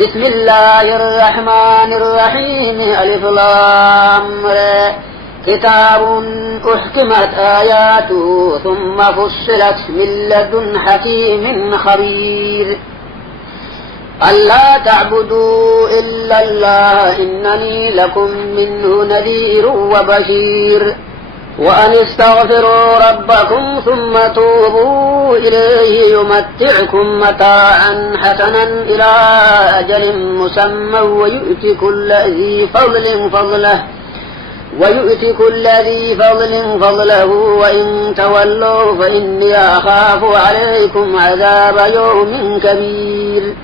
بسم الله الرحمن الرحيم ألف لام ر كتاب أحكمت آياته ثم فصلت من لدن حكيم خبير ألا تعبدوا إلا الله إنني لكم منه نذير وبشير وأن استغفروا ربكم ثم توبوا إليه يمتعكم متاعا حسنا إلى أجل مسمى ويؤتي كل ذي فضل فضله وإن تولوا فإني أخاف عليكم عذاب يوم كبير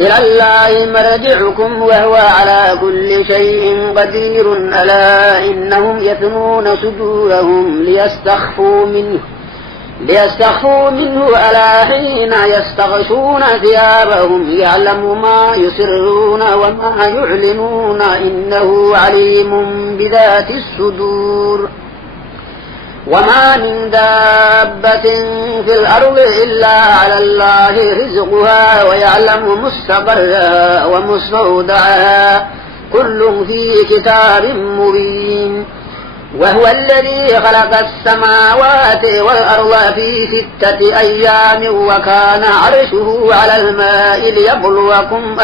إلى الله مرجعكم وهو على كل شيء قدير ألا إنهم يثنون صدورهم ليستخفوا منه ألا حين يستغشون ثيابهم يعلم ما يسرون وما يعلنون إنه عليم بذات الصدور وما من دابة في الأرض إلا على الله رزقها ويعلم مستقرها ومستودعها كل في كتاب مبين وهو الذي خلق السماوات والأرض في 6 أيام وكان عرشه على الماء ليبلوكم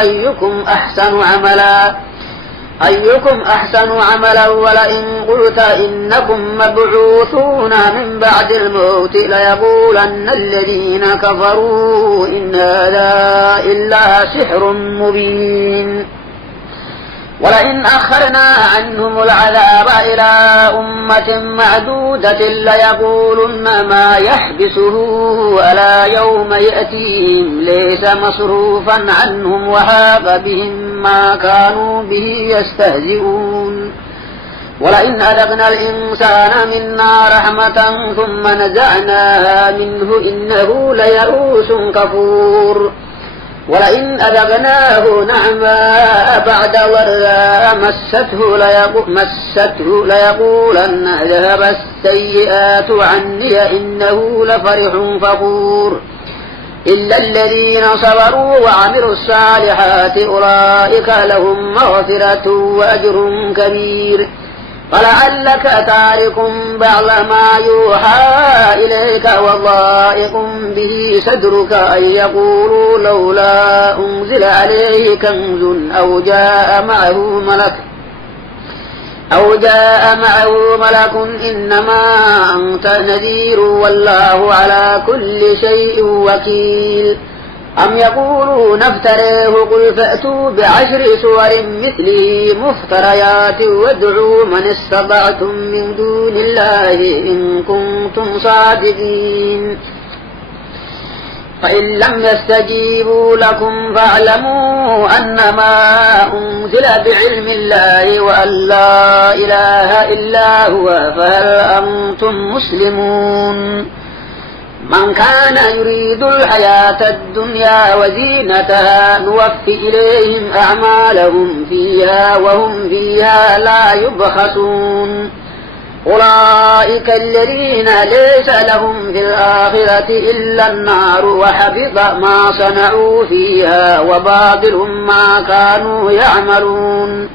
أيكم أحسن عملا ولئن قلت إنكم مبعوثون من بعد الموت ليقولن الذين كفروا إن هذا إلا سحر مبين ولئن أخرنا عنهم العذاب إلى أمة معدودة ليقولن ما يحبسه ألا يوم يأتيهم ليس مصروفا عنهم وحاق بهم ما كانوا به يستهزئون ولئن أذقنا الإنسان منا رحمة ثم نزعناها منه إنه ليئوس كفور ولئن أذقناه نعماء بعد ضراء مسته ليقولن ذهب السيئات عني إنه لفرح فخور إلا الذين صبروا وعملوا الصالحات أولئك لهم مغفرة وأجر كبير فلعلك تارك بعض ما يوحى إليك وضائق به صدرك أن يقولوا لولا أنزل عليه كنز أو جاء معه ملك إنما أنت نذير والله على كل شيء وكيل أم يقولون افتريه قل فأتوا ب10 سور مثله مفتريات وادعوا من استطعتم من دون الله إن كنتم صادقين فإن لم يستجيبوا لكم فاعلموا أنما أنزل بعلم الله وأن لا إله إلا هو فهل أنتم مسلمون من كان يريد الحياة الدنيا وزينتها نوفي إليهم أعمالهم فيها وهم فيها لا يبخسون أولئك الذين ليس لهم في الآخرة إلا النار وحبط ما صنعوا فيها وباطل ما كانوا يعملون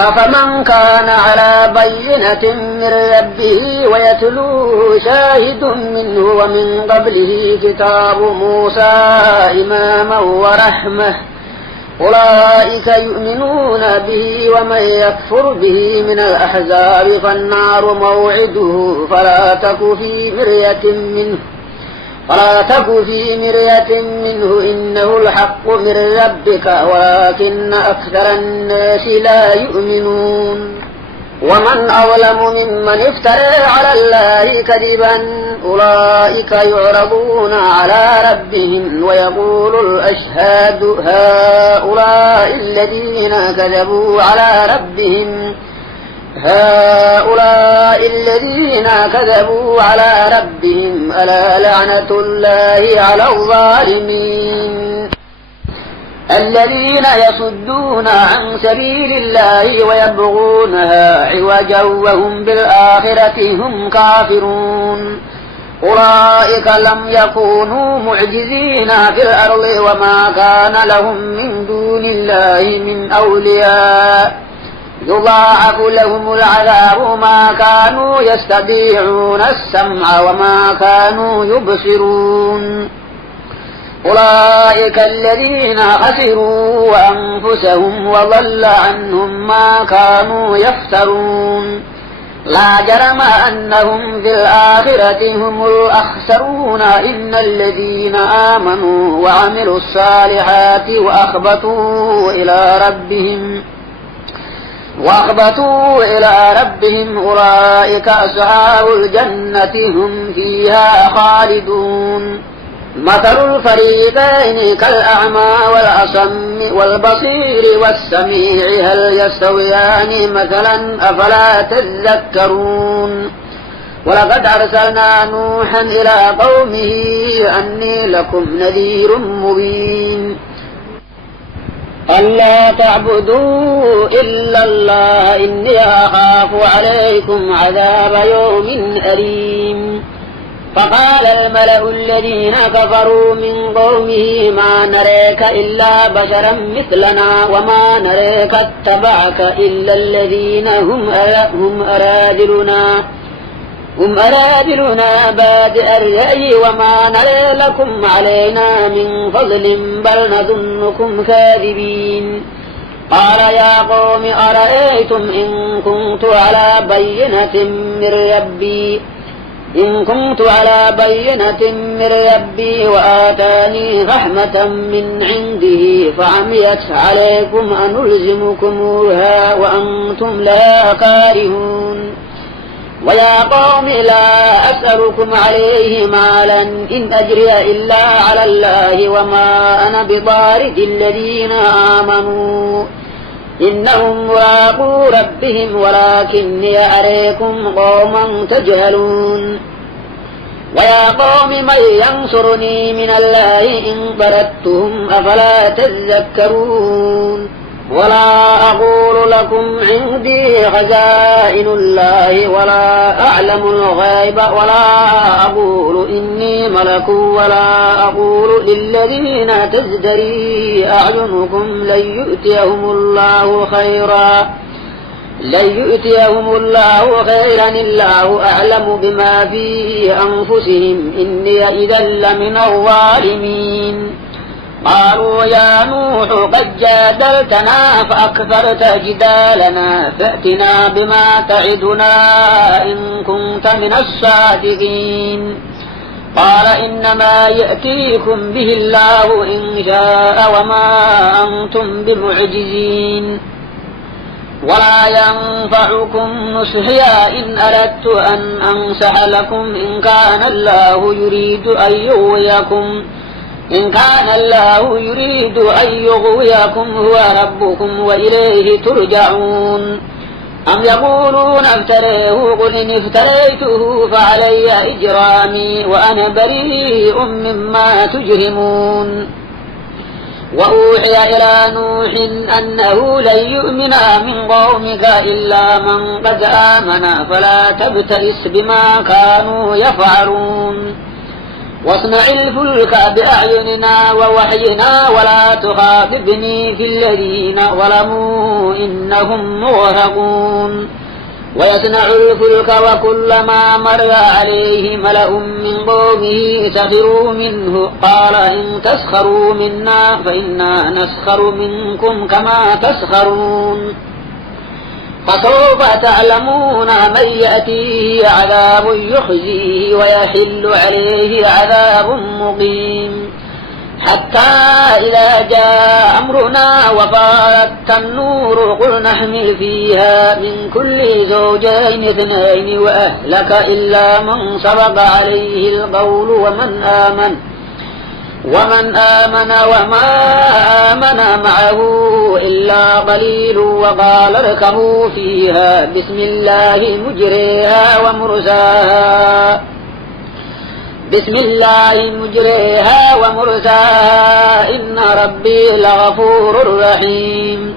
أفمن كان على بينة من ربه ويتلوه شاهد منه ومن قبله كتاب موسى إماما ورحمة أولئك يؤمنون به ومن يكفر به من الأحزاب فالنار موعده فلا تك في مرية منه إنه الحق من ربك ولكن أكثر الناس لا يؤمنون ومن أظلم ممن افترى على الله كذبا أولئك يعرضون على ربهم ويقول الأشهاد هؤلاء الذين كذبوا على ربهم ألا لعنة الله على الظالمين الذين يصدون عن سبيل الله ويبغونها عوجا وهم بالآخرة هم كافرون أولئك لم يكونوا معجزين في الأرض وما كان لهم من دون الله من أولياء يضاعف لهم العذاب ما كانوا يستطيعون السمع وما كانوا يبصرون أولئك الذين خسروا أنفسهم وضل عنهم ما كانوا يفترون لا جرم أنهم في الآخرة هم الأخسرون إن الذين آمنوا وعملوا الصالحات وأخبتوا إلى ربهم أولئك أصحاب الجنة هم فيها خالدون مثل الفريقين كالأعمى والأصم والبصير والسميع هل يستويان مثلا أفلا تذكرون ولقد أرسلنا نوحا إلى قومه أني لكم نذير مبين ألا تعبدوا إلا الله إني أخاف عليكم عذاب يوم أليم فقال الملأ الذين كفروا من قومه ما نريك إلا بشرا مثلنا وما نريك اتبعك إلا الذين هم أرادلنا بادئ الرأي وما نري لكم علينا من فضل بل نظنكم كاذبين قال يا قوم أرأيتم إن كنت على بينة من ربي وآتاني رحمة من عنده فعميت عليكم أنلزمكموها وأنتم لا كارهون ويا قوم لا أسألكم عليه مالا إن أجري إلا على الله وما أنا بطارد الذين آمنوا إنهم ملاقو ربهم ولكني أريكم قوما تجهلون ويا قوم من ينصرني من الله إن طردتهم أفلا تذكرون ولا أقول لكم عندي خزائن الله ولا أعلم الغيب ولا أقول إني ملك ولا أقول للذين تزدري أعينكم لن يؤتيهم الله خيرا الله أعلم بما في أنفسهم إني إذا لمن الظالمين قالوا يا نوح قد جادلتنا فأكثرت جدالنا فأتنا بما تعدنا إن كنت من الصادقين قال إنما يأتيكم به الله إن شاء وما أنتم بمعجزين ولا ينفعكم نصحي إن أردت أن أنصح لكم إن كان الله يريد أن يغويكم هو ربكم وإليه ترجعون أم يقولون افتريه قل إن افتريته فعلي إجرامي وأنا بريء مما تجرمون وأوحي إلى نوح أنه لن يؤمن من قومك إلا من قد آمن فلا تبتئس بما كانوا يفعلون واصنع الفلك بأعيننا ووحينا ولا تخاطبني في الذين ظلموا إنهم مغرقون ويصنع الفلك وكلما مر عليه ملأ من قومه سخروا منه قال إن تسخروا منا فإنا نسخر منكم كما تسخرون فسوف تعلمون من يأتيه عذاب يخزيه ويحل عليه عذاب مقيم حتى إذا جاء أمرنا وفارت النور قل نحمل فيها من كل زوجين اثنين وأهلك إلا من سبق عليه القول ومن آمن وما آمن معه إلا قليل وقال اركبوا فيها بسم الله مجريها ومرساها إن ربي لغفور رحيم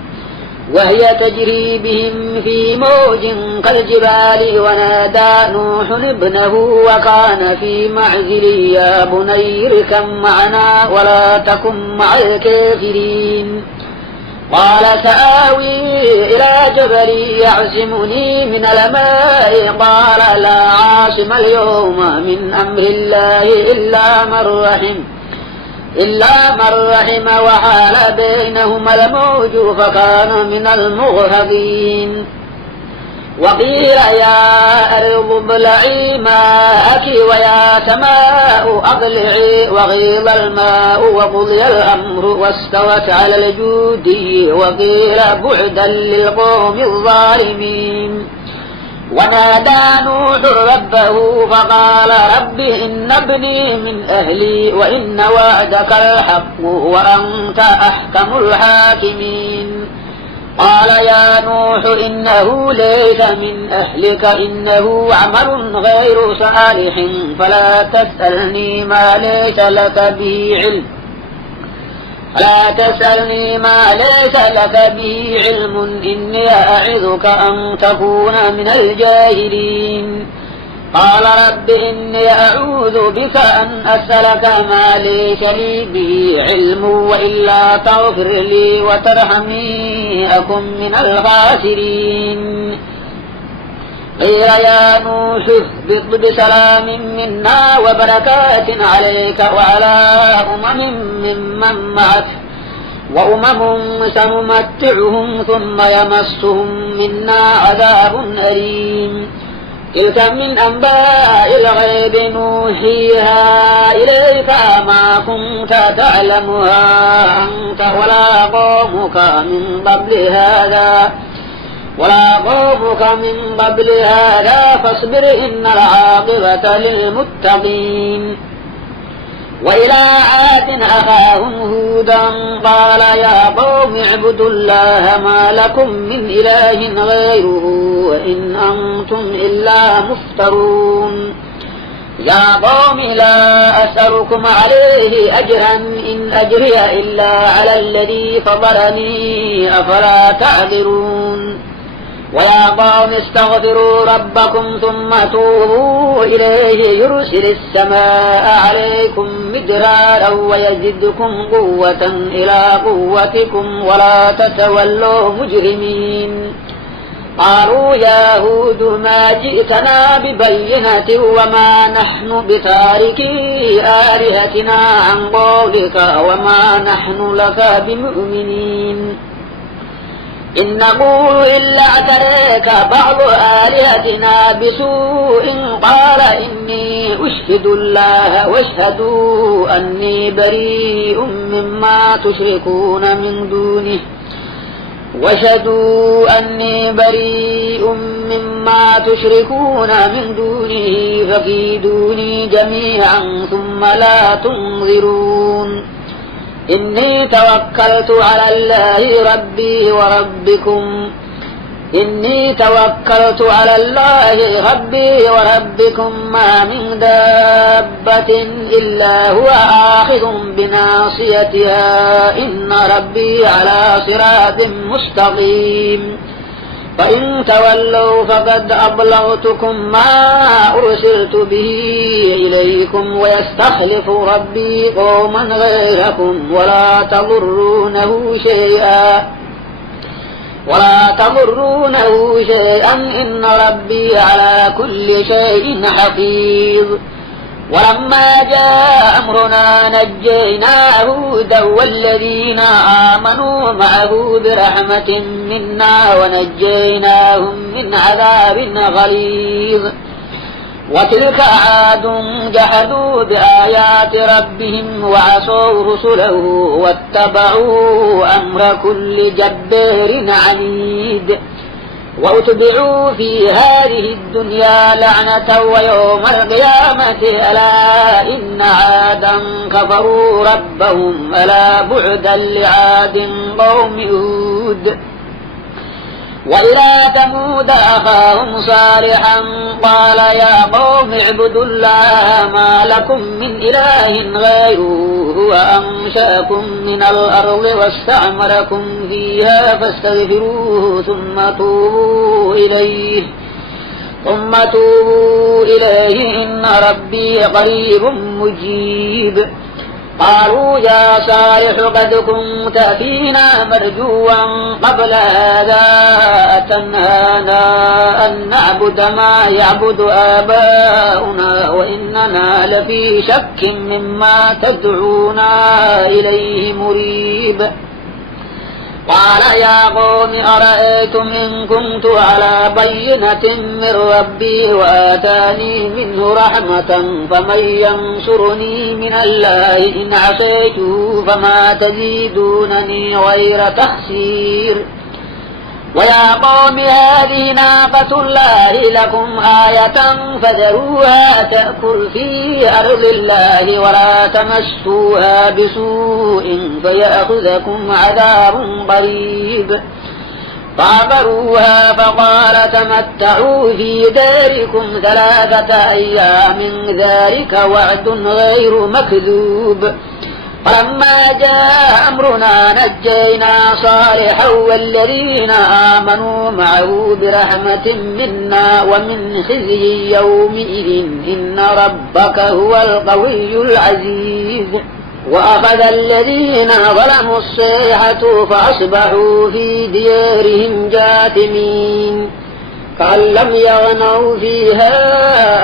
وهي تجري بهم في موج كالجبال ونادى نوح ابنه وكان في معزل يا بني اركب معنا ولا تكن مع الكافرين قال سآوي إلى جبل يعصمني من الماء قال لا عاصم اليوم من أمر الله إلا من رحم وحال بينهما الموج فكان من المغرقين وقيل يا أرض ابلعي ماءك ويا سماء أقلعي وغيض الماء وقضي الأمر واستوت على الجود وقيل بعدا للقوم الظالمين ونادى نوح ربه فقال رب إن ابني من أهلي وإن وعدك الحق وأنت أحكم الحاكمين قال يا نوح إنه ليس من أهلك إنه عمل غير صالح فلا تسألني ما ليس لك به علم إني أعظك أن تكون من الجاهلين قال رب إني أعوذ بك أن أسألك ما ليس لي به علم وإلا تغفر لي وترحمني أكن من الخاسرين قيل يا نوح اهبط بسلام منا وبركات عليك وعلى ممن معك وأمم سنمتعهم ثم يمسهم منا عذاب أليم تلك من أنباء الغيب نوحيها إليك ما كنت تعلمها أنت ولا قومك من قبل هذا فاصبر إن العاقبة للمتقين وإلى عاد أخاهم هودا قال يا قوم اعبدوا الله ما لكم من إله غيره وإن أنتم إلا مفترون يا قوم لا أسألكم عليه أجرا إن أجري إلا على الذي فضلني أفلا تعذرون ويا قوم استغفروا ربكم ثم توبوا إليه يرسل السماء عليكم مدرارا ويزدكم قوة إلى قوتكم ولا تتولوا مجرمين قالوا يا هود ما جئتنا ببينة وما نحن بتاركي آلهتنا عن قولك وما نحن لك بمؤمنين إن نقول إلا اعتريك بعض آلهتنا بسوء قال إني أشهد الله واشهدوا أني بريء مما تشركون من دونه فكيدوني جميعا ثم لا تنظرون إني توكلت على الله ربي وربكم ما من دابة إلا هو آخذ بناصيتها إن ربي على صراط مستقيم فإن تولوا فقد أبلغتكم ما أرسلت به إليكم ويستخلف ربي قوما غيركم ولا تضرونه شيئا إن ربي على كل شيء حفيظ ولما جاء أمرنا نجينا هودا والذين آمنوا معه برحمة منا ونجيناهم من عذاب غليظ وتلك عاد جحدوا بآيات ربهم وعصوا رسله واتبعوا أمر كل جبار عنيد وأتبعوا في هذه الدنيا لعنة ويوم القيامة ألا إن عادا كفروا ربهم ألا بعدا لعاد قوم هود وإلى ثمود أخاهم صالحا قال يا قوم اعبدوا الله ما لكم من إله غيره هو أنشأكم من الأرض واستعمركم فيها فاستغفروه ثم توبوا إليه إن ربي قريب مجيب. قالوا يا صالح قد كنت فينا مرجوا قبل هذا أتنهانا أن نعبد ما يعبد آباؤنا وإننا لفي شك مما تدعونا إليه مريب. قال يا قوم أرأيتم إن كنت على بينة من ربي وآتاني منه رحمة فمن ينصرني من الله إن عصيته فما تزيدونني غير تخسير. ويا قوم هذه ناقة الله لكم آية فذروها تأكل في أرض الله ولا تمسوها بسوء فيأخذكم عذاب قريب. فعبروها فقال تمتعوا في داركم 3 أيام ذلك وعد غير مكذوب. فلما جاء أمرنا نجينا صالحا والذين آمنوا معه برحمة منا ومن خزي يومئذ إن ربك هو القوي العزيز. وأخذ الذين ظلموا الصيحة فأصبحوا في ديارهم جاثمين كأن لم يغنوا فيها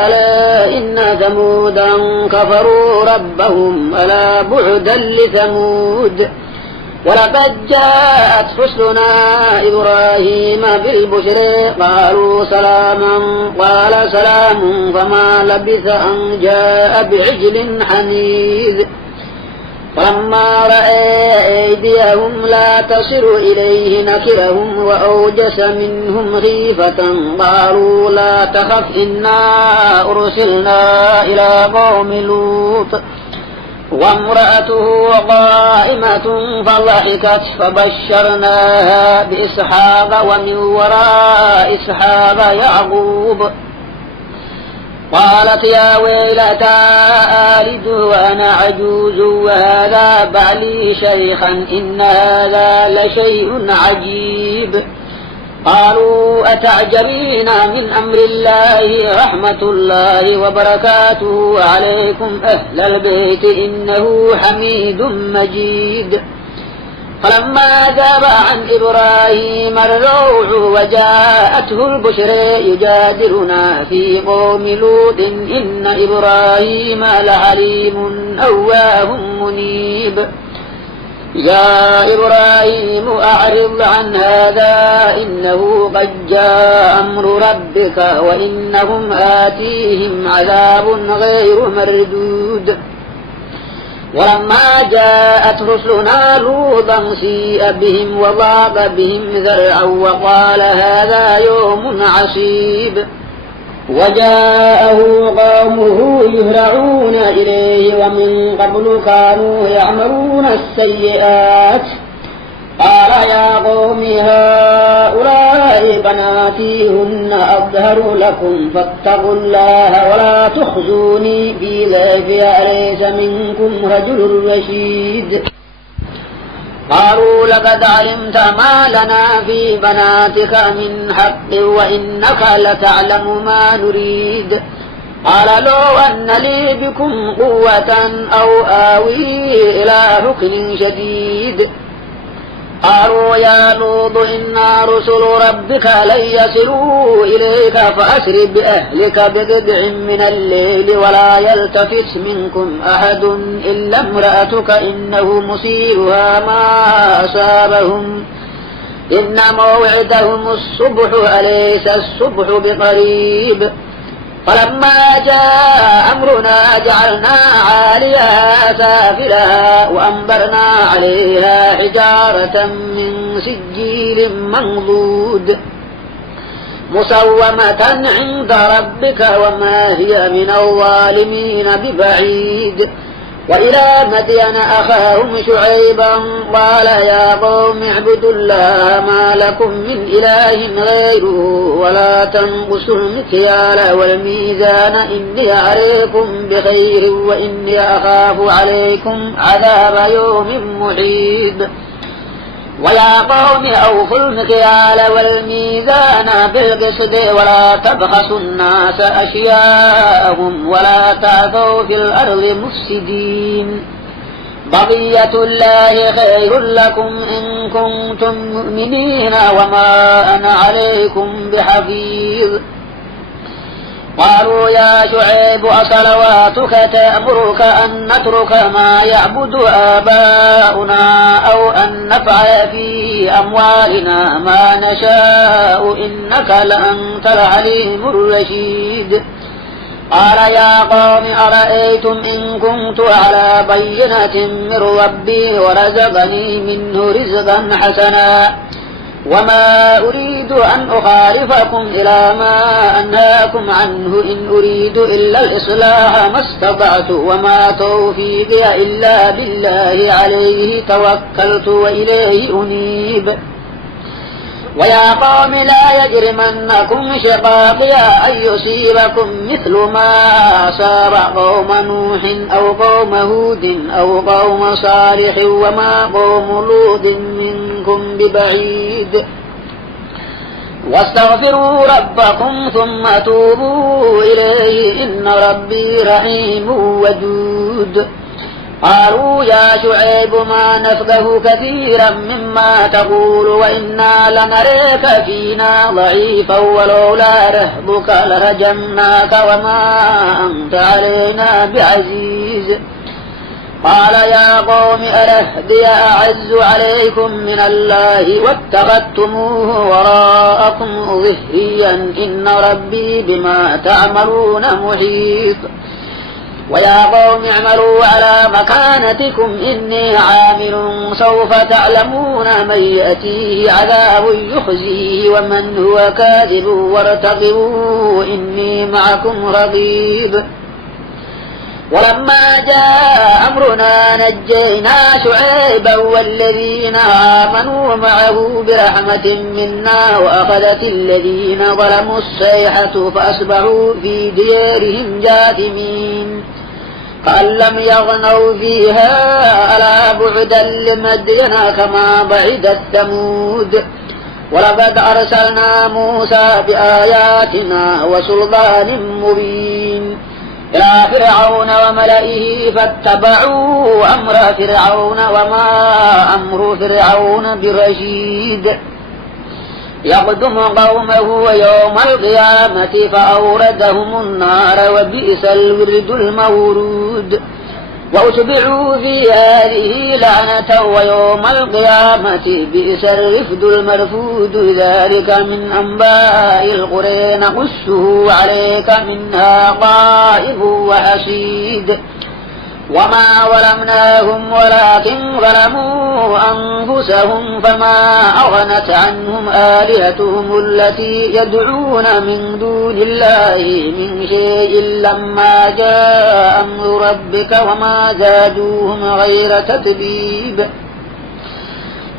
ألا إن ثمودا كفروا ربهم ألا بعدا لثمود. ولقد جاءت رسلنا إبراهيم بالبشر قالوا سلاما قال سلام فما لبث أن جاء بعجل حنيذ. فلما رأى أيديهم لا تصل إليه نكرهم وأوجس منهم خيفة قالوا لا تخف إنا أرسلنا إلى قوم لوط وامرأته قائمة فضحكت فبشرناها بإسحاق ومن وراء إسحاق يعقوب. قالت يا ويلتى آلد وأنا عجوز وهذا بعلي شيخا إن هذا لشيء عجيب. قالوا أتعجبين من أمر الله رحمة الله وبركاته عليكم أهل البيت إنه حميد مجيد. فلما ذاب عن إبراهيم الروع وجاءته البشر يجادلنا في قوم لوط إن إبراهيم لحليم أواه منيب. يا إبراهيم أعرض عن هذا إنه قد جاء أمر ربك وإنهم آتيهم عذاب غير مردود. ولما جاءت رسلنا لوطا سيء بهم وضاق بهم ذرعا وقال هذا يوم عصيب. وجاءه قومه يهرعون إليه ومن قبل كانوا يعملون السيئات. قال يا قوم هؤلاء بناتي هن أطهر لكم فاتقوا الله ولا تخزوني في ضيفي أليس منكم رجل رشيد. قالوا لقد علمت ما لنا في بناتك من حق وإنك لتعلم ما نريد. قال لو أن لي بكم قوة أو آوي إلى ركن شديد. قالوا يا لوط إنا رسل ربك لن يصلوا إليك فأسر بأهلك بقطع من الليل ولا يلتفت منكم أحد إلا امرأتك إنه مصيبها ما أصابهم إن موعدهم الصبح أليس الصبح بقريب. فلما جاء أمرنا جعلنا عاليها سافلها وأنبرنا عليها حجارة من سجيل منضود مسومة عند ربك وما هي من الظالمين ببعيد. وإلى مدين أخاهم شعيبا قال يا قوم اعبدوا الله ما لكم من إله غيره ولا تنقصوا المكيال والميزان إني عليكم بخير وإني أخاف عليكم عذاب يوم محيط ويا قوم أوفوا المكيال والميزان بالقسط ولا تبخسوا الناس أشياءهم ولا تعثوا في الأرض مفسدين بقية الله خير لكم إن كنتم مؤمنين وما أنا عليكم بحفيظ قالوا يا شعيب أصلواتك تأمرك أن نترك ما يعبد آباؤنا أو أن نفعل في أموالنا ما نشاء إنك لأنت العليم الرشيد قال يا قوم أرأيتم إن كنت على بينة من ربي ورزقني منه رزقا حسنا وما أريد أن أخالفكم إلى ما أنهاكم عنه إن أريد إلا الإصلاح ما استطعت وما توفيقي إلا بالله عليه توكلت وإليه أنيب ويا قوم لا يجرمنكم شقاقي أن يصيبكم مثل ما أصاب قوم نوح أو قوم هود أو قوم صالح وما قوم لوط منكم ببعيد واستغفروا ربكم ثم توبوا إليه إن ربي رحيم ودود قالوا يا شعيب ما نفقه كثيرا مما تقول وإنا لنريك فينا ضعيفا ولولا رهبك لرجمناك وما أنت علينا بعزيز قال يا قوم أرهدي أعز عليكم من الله واتخذتموه وراءكم ظهريا إن ربي بما تعملون محيط ويا قوم اعملوا على مكانتكم إني عامل سوف تعلمون من يأتيه عذاب يخزيه ومن هو كاذب وارتقبوا إني معكم رقيب ولما جاء أمرنا نجينا شعيبا والذين آمنوا معه برحمة منا وأخذت الذين ظلموا الصيحة فأصبحوا في ديارهم جاثمين كأن لم يغنوا فيها ألا بعدا لمدين كما بعدت ثمود ولقد أرسلنا موسى بآياتنا وسلطان مبين إلى فرعون وملئه فاتبعوا أمر فرعون وما أمر فرعون برشيد يقدم قومه يوم القيامة فأوردهم النار وبئس الورد المورود وأتبعوا في هذه لعنة ويوم القيامة بئس الرفد المرفود ذلك من أنباء القرى نقصه عليك منها قائب وحصيد وما ظلمناهم ولكن ظلموا أنفسهم فما أغنت عنهم آلهتهم التي يدعون من دون الله من شيء لما جاء أمر ربك وما زادوهم غير تتبيب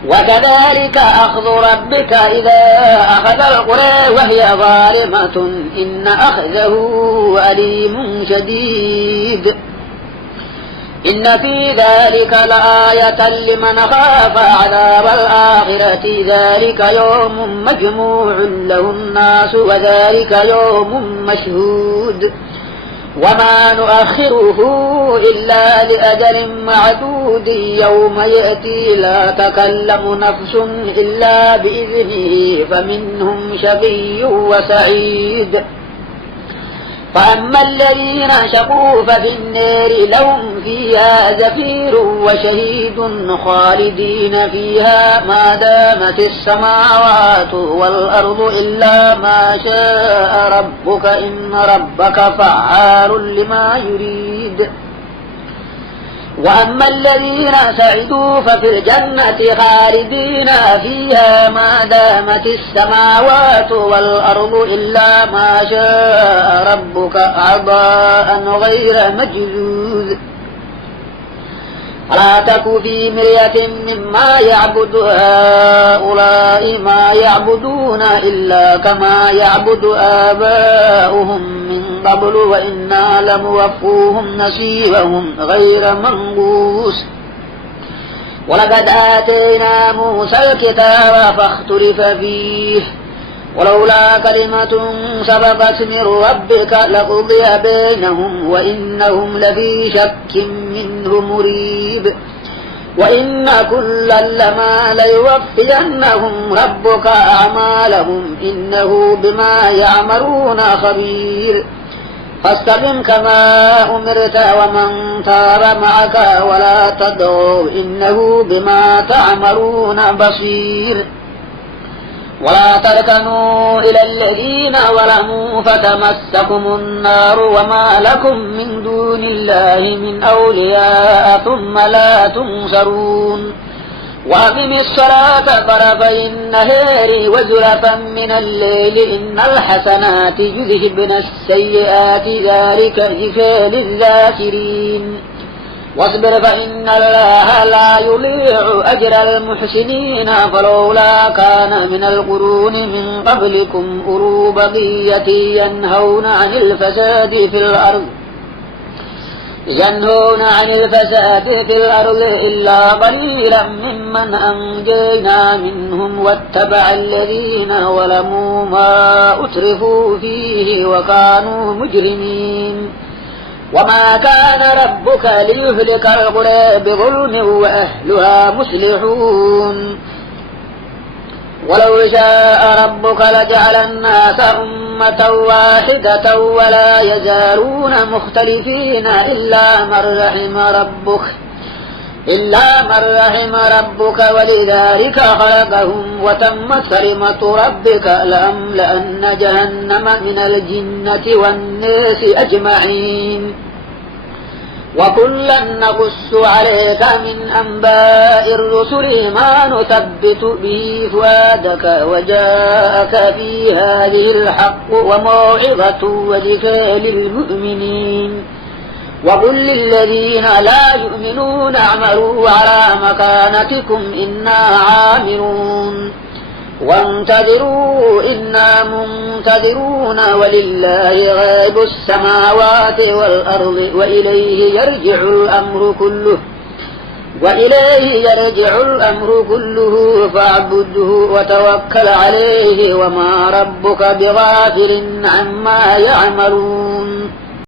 وكذلك أخذ ربك إذا أخذ القرى وهي ظالمة إن أخذه أليم شديد إن في ذلك لآية لمن خاف عذاب الآخرة ذلك يوم مجموع له الناس وذلك يوم مشهود وما نؤخره إلا لأجل معدود يوم يأتي لا تكلم نفس إلا بإذنه فمنهم شقي وسعيد فأما الذين شقوا ففي النار لهم فيها زفير وشهيد خالدين فيها ما دامت السماوات والأرض إلا ما شاء ربك إن ربك فعال لما يريد وأما الذين سعدوا ففي الجنة خالدين فيها ما دامت السماوات والأرض إلا ما شاء ربك عطاء غير مجذوذ فلا تك في مرية مما يعبد هؤلاء ما يعبدون إلا كما يعبد آباؤهم من قبل وإنا لموفوهم نصيبهم غير منقوص ولقد آتينا موسى الكتاب فاختلف فيه ولولا كلمة سبقت من ربك لقضي بينهم وإنهم لفي شك منه مريب وإن كلا لما ليوفينهم ربك أعمالهم إنه بما يعملون خبير فاستقم كما أمرت ومن تاب معك ولا تدعوا إنه بما تعملون بصير ولا تركنوا إلى الذين ظلموا فتمسكم النار وما لكم من دون الله من أولياء ثم لا تنصرون وأقم الصلاة طرفي النهار وزلفا من الليل إن الحسنات يذهبن السيئات ذلك ذكرى للذاكرين واصبر فإن الله لا يضيع أجر المحسنين فلولا كان من القرون من قبلكم أولو بقية ينهون عن الفساد في الأرض إلا قليلا ممن أنجينا منهم واتبع الذين ظلموا ما أترفوا فيه وكانوا مجرمين وما كان ربك ليهلك القرى بظلم وأهلها مصلحون ولو شاء ربك لجعل الناس أمة واحدة ولا يزالون مختلفين إلا من رحم ربك ولذلك خلقهم وتمت كلمة ربك لأملأن جهنم من الجنة والناس أجمعين وكلا نقص عليك من أنباء الرسل ما نثبت به فؤادك وجاءك في هذه الحق وموعظة وذكرى للمؤمنين وقل للذين لا يؤمنون اعملوا على مكانتكم إنا عاملون وانتظروا إنا منتظرون ولله غيب السماوات والأرض وإليه يرجع الأمر كله فاعبده وتوكل عليه وما ربك بغافل عما يعملون